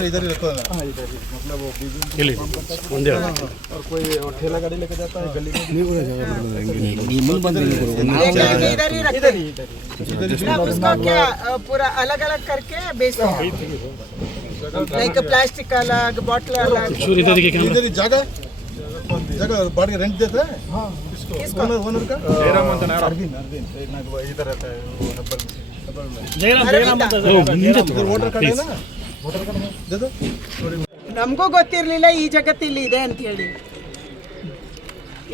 Tractor इधर ही रखो ना। हाँ इधर ही, मतलब वो ಇಲ್ಲಿ ಒಂದೇ और कोई और ठेला गाड़ी लेके जाता है गली में इधर ही उसको क्या पूरा अलग अलग करके बेचते हैं, लाइक प्लास्टिक अलग, बॉटल अलग। इधर ही जगह बाड़ी रेंट देता है इसको ओनर का अरविंद इधर रहता है वो इधर वोटर कार्ड है ना, वोटर कार्ड दे दो। ನಮಗೂ ಗೊತ್ತಿರಲಿಲ್ಲ ಈ ಜಗತ್ತಿಲ್ಲಿ ಇದೆ ಅಂತ ಹೇಳಿ.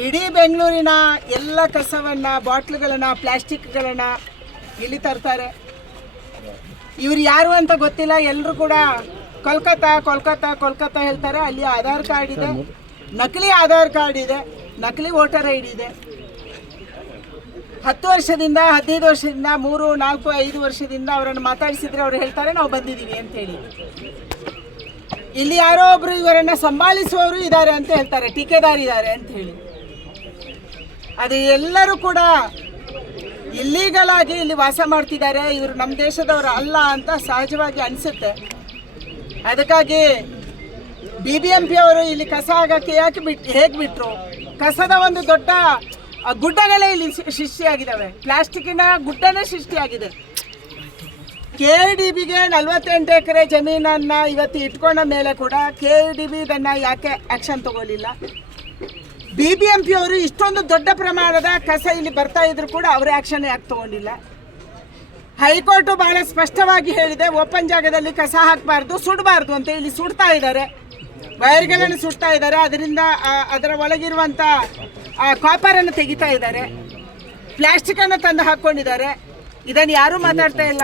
ಇಡೀ ಬೆಂಗಳೂರಿನ ಎಲ್ಲ ಕಸವನ್ನು, ಬಾಟ್ಲುಗಳನ್ನು, ಪ್ಲಾಸ್ಟಿಕ್ಗಳನ್ನು ಇಲ್ಲಿ ತರ್ತಾರೆ. ಇವ್ರು ಯಾರು ಅಂತ ಗೊತ್ತಿಲ್ಲ. ಎಲ್ಲರೂ ಕೂಡ ಕೋಲ್ಕತ್ತಾ ಕೋಲ್ಕತ್ತಾ ಕೋಲ್ಕತ್ತಾ ಹೇಳ್ತಾರೆ. ಅಲ್ಲಿ ಆಧಾರ್ ಕಾರ್ಡ್ ಇದೆ, ನಕಲಿ ಆಧಾರ್ ಕಾರ್ಡ್ ಇದೆ, ನಕಲಿ ವೋಟರ್ ಐ ಡಿ ಇದೆ. 10 ವರ್ಷದಿಂದ 15 ವರ್ಷದಿಂದ 3, 4, 5 ವರ್ಷದಿಂದ ಅವರನ್ನು ಮಾತಾಡಿಸಿದ್ರೆ ಅವ್ರು ಹೇಳ್ತಾರೆ ನಾವು ಬಂದಿದ್ದೀವಿ ಅಂತೇಳಿ. ಇಲ್ಲಿ ಯಾರೋ ಒಬ್ರು ಇವರನ್ನು ಸಂಭಾಳಿಸುವವರು ಇದ್ದಾರೆ ಅಂತ ಹೇಳ್ತಾರೆ, ಟೀಕೆದಾರ್ ಇದ್ದಾರೆ ಅಂತ ಹೇಳಿ. ಅದು ಎಲ್ಲರೂ ಕೂಡ ಇಲ್ಲೀಗಲ್ ಆಗಿ ಇಲ್ಲಿ ವಾಸ ಮಾಡ್ತಿದ್ದಾರೆ. ಇವರು ನಮ್ಮ ದೇಶದವರು ಅಲ್ಲ ಅಂತ ಸಹಜವಾಗಿ ಅನಿಸುತ್ತೆ. ಅದಕ್ಕಾಗಿ BBMP ಅವರು ಇಲ್ಲಿ ಕಸ ಹಾಕಕ್ಕೆ ಹೇಗೆ ಬಿಟ್ಟರು? ಕಸದ ಒಂದು ದೊಡ್ಡ ಗುಡ್ಡಗಳೇ ಇಲ್ಲಿ ಸೃಷ್ಟಿಯಾಗಿದ್ದಾವೆ. ಪ್ಲಾಸ್ಟಿಕ್ಕಿನ ಗುಡ್ಡನೇ ಸೃಷ್ಟಿಯಾಗಿದೆ. KIDBಗೆ 48 ಎಕರೆ ಜಮೀನನ್ನು ಇವತ್ತು ಇಟ್ಕೊಂಡ ಮೇಲೆ ಕೂಡ KIDB ಇದನ್ನು ಯಾಕೆ ಆ್ಯಕ್ಷನ್ ತಗೋಲಿಲ್ಲ? BBMP ಅವರು ಇಷ್ಟೊಂದು ದೊಡ್ಡ ಪ್ರಮಾಣದ ಕಸ ಇಲ್ಲಿ ಬರ್ತಾ ಇದ್ರು ಕೂಡ ಅವರೇ ಆ್ಯಕ್ಷನ್ ಯಾಕೆ ತಗೊಂಡಿಲ್ಲ? ಹೈಕೋರ್ಟು ಭಾಳ ಸ್ಪಷ್ಟವಾಗಿ ಹೇಳಿದೆ, ಓಪನ್ ಜಾಗದಲ್ಲಿ ಕಸ ಹಾಕಬಾರ್ದು, ಸುಡಬಾರ್ದು ಅಂತ. ಇಲ್ಲಿ ಸುಡ್ತಾ ಇದ್ದಾರೆ, ವೈರ್ಗಳನ್ನು ಸುಡ್ತಾ ಇದ್ದಾರೆ, ಅದರಿಂದ ಅದರ ಒಳಗಿರುವಂಥ ಕಾಪರನ್ನು ತೆಗಿತಾ ಇದ್ದಾರೆ, ಪ್ಲಾಸ್ಟಿಕ್ಕನ್ನು ತಂದು ಹಾಕ್ಕೊಂಡಿದ್ದಾರೆ. ಇದನ್ನು ಯಾರೂ ಮಾತಾಡ್ತಾ ಇಲ್ಲ.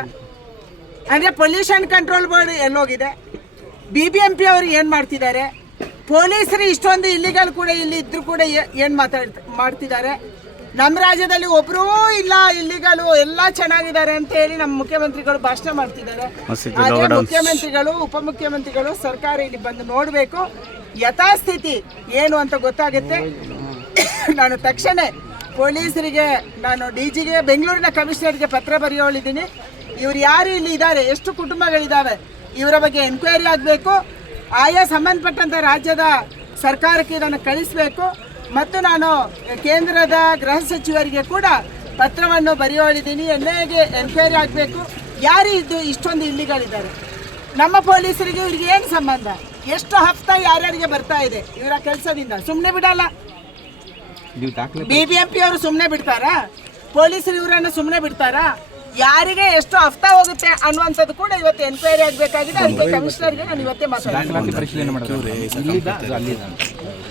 ಅಂದರೆ ಪೊಲ್ಯೂಷನ್ ಕಂಟ್ರೋಲ್ ಬೋರ್ಡ್ ಎಲ್ಲೋಗಿದೆ? BBMP ಅವರು ಏನು ಮಾಡ್ತಿದ್ದಾರೆ? ಪೊಲೀಸರು ಇಷ್ಟೊಂದು ಇಲ್ಲಿಗಲ್ ಕೂಡ ಇಲ್ಲಿ ಇದ್ರೂ ಕೂಡ ಏನು ಮಾಡ್ತಿದ್ದಾರೆ? ನಮ್ಮ ರಾಜ್ಯದಲ್ಲಿ ಒಬ್ಬರೂ ಇಲ್ಲ ಇಲ್ಲಿಗಲು, ಎಲ್ಲ ಚೆನ್ನಾಗಿದ್ದಾರೆ ಅಂತ ಹೇಳಿ ನಮ್ಮ ಮುಖ್ಯಮಂತ್ರಿಗಳು ಭಾಷಣ ಮಾಡ್ತಿದ್ದಾರೆ. ಅದೇ ಮುಖ್ಯಮಂತ್ರಿಗಳು, ಉಪಮುಖ್ಯಮಂತ್ರಿಗಳು, ಸರ್ಕಾರ ಇಲ್ಲಿ ಬಂದು ನೋಡಬೇಕು, ಯಥಾಸ್ಥಿತಿ ಏನು ಅಂತ ಗೊತ್ತಾಗುತ್ತೆ. ನಾನು ತಕ್ಷಣ ಪೊಲೀಸರಿಗೆ, ನಾನು DGಗೆ, ಬೆಂಗಳೂರಿನ ಕಮಿಷನರ್ಗೆ ಪತ್ರ ಬರೆಯೋಳಿದ್ದೀನಿ. ಇವರು ಯಾರು ಇಲ್ಲಿ ಇದ್ದಾರೆ, ಎಷ್ಟು ಕುಟುಂಬಗಳಿದ್ದಾವೆ, ಇವರ ಬಗ್ಗೆ ಎನ್ಕ್ವೈರಿ ಆಗಬೇಕು. ಆಯಾ ಸಂಬಂಧಪಟ್ಟಂಥ ರಾಜ್ಯದ ಸರ್ಕಾರಕ್ಕೆ ಇದನ್ನು ಕಳಿಸಬೇಕು. ಮತ್ತು ನಾನು ಕೇಂದ್ರದ ಗೃಹ ಸಚಿವರಿಗೆ ಕೂಡ ಪತ್ರವನ್ನು ಬರೆಯೋಳಿದ್ದೀನಿ. NIAಗೆ ಎನ್ಕ್ವೈರಿ ಆಗಬೇಕು. ಯಾರು ಇಷ್ಟೊಂದು ಇಲ್ಲಿಗಳಿದ್ದಾರೆ? ನಮ್ಮ ಪೊಲೀಸರಿಗೆ ಇವ್ರಿಗೆ ಏನು ಸಂಬಂಧ? ಎಷ್ಟು ಹಫ್ತಾ ಯಾರ್ಯಾರಿಗೆ ಬರ್ತಾ ಇದೆ ಇವರ ಕೆಲಸದಿಂದ? ಸುಮ್ಮನೆ ಬಿಡಲ್ಲ. BBMP ಅವರು ಸುಮ್ಮನೆ ಬಿಡ್ತಾರಾ? ಪೊಲೀಸರು ಇವರನ್ನು ಸುಮ್ಮನೆ ಬಿಡ್ತಾರಾ? ಯಾರಿಗೆ ಎಷ್ಟು ಹಫ್ತಾ ಹೋಗುತ್ತೆ ಅನ್ನುವಂಥದ್ದು ಕೂಡ ಇವತ್ತು ಎನ್ಕ್ವೈರಿ ಆಗಬೇಕಾಗಿದೆ. ಅದಕ್ಕೆ ಕಮಿಷನರ್ಗೆ ನಾನು ಇವತ್ತೇ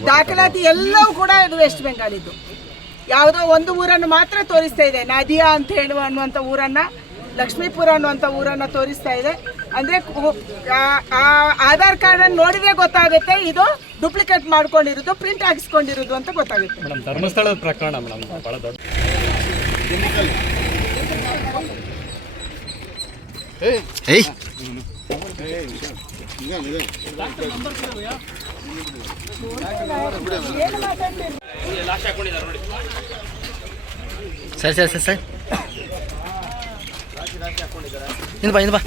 ದಾಖಲಾತಿ ಎಲ್ಲವೂ ಕೂಡ ಇದು ವೆಸ್ಟ್ ಬೆಂಗಾಲಿದ್ದು. ಯಾವುದೋ ಒಂದು ಊರನ್ನು ಮಾತ್ರ ತೋರಿಸ್ತಾ ಇದೆ, ನಾದಿಯಾ ಅಂತ ಹೇಳುವ ಅನ್ನುವಂಥ ಊರನ್ನು, ಲಕ್ಷ್ಮೀಪುರ ಅನ್ನುವಂಥ ಊರನ್ನು ತೋರಿಸ್ತಾ ಇದೆ. ಅಂದರೆ ಆಧಾರ್ ಕಾರ್ಡನ್ನು ನೋಡಿದ್ರೆ ಗೊತ್ತಾಗುತ್ತೆ ಇದು ಡೂಪ್ಲಿಕೇಟ್ ಮಾಡ್ಕೊಂಡಿರೋದು, ಪ್ರಿಂಟ್ ಹಾಕಿಸ್ಕೊಂಡಿರೋದು ಅಂತ ಗೊತ್ತಾಗುತ್ತೆ. ಮೇಡಮ್, ಧರ್ಮಸ್ಥಳದ ಪ್ರಕರಣ ಮೇಡಮ್ ಭಾಳ ದೊಡ್ಡ ಸರಿ ಸರಿ ಸರಿ ಸರಿ ಇಂದ ಬಾ ಇಂದ ಬಾ.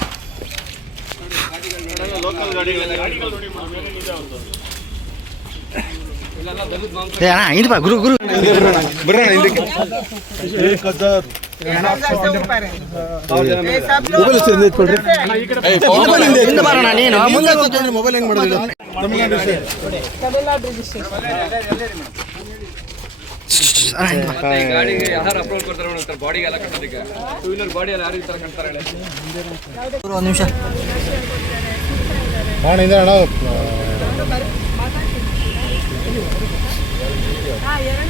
ಅಣ್ಣ ಇಂದ ಬಾ, ಗುರು ಗುರು बरोबर इंदಕ್ಕೆ 1000 ಇಂದ ಬಾರಣ್ಣ. ನೀನು ಮುಂದೆ ಮೊಬೈಲ್ ಹೆಂಗ್ ಮಾಡಿದ್ರೆ ತಮಿಳ್ನಾಡು ಗಾಡಿಗೆ ಯಾರು ಅಪ್ರೋಲ್ ಕೊಡ್ತಾರೆ ನೋಡ್ತಾರೆ, ಬಾಡಿಗೆ ಎಲ್ಲ ಕಟ್ಟೋದಕ್ಕೆ. 2 ವೀಲರ್ ಬಾಡಿ ಎಲ್ಲ ಯಾರು ಈ ಥರ ಕಟ್ತಾರೆ ಹೇಳಿ? ಒಂದು ನಿಮಿಷ ಅಣ್ಣ ಇಂದ ಅಣ್ಣ ಎರಡು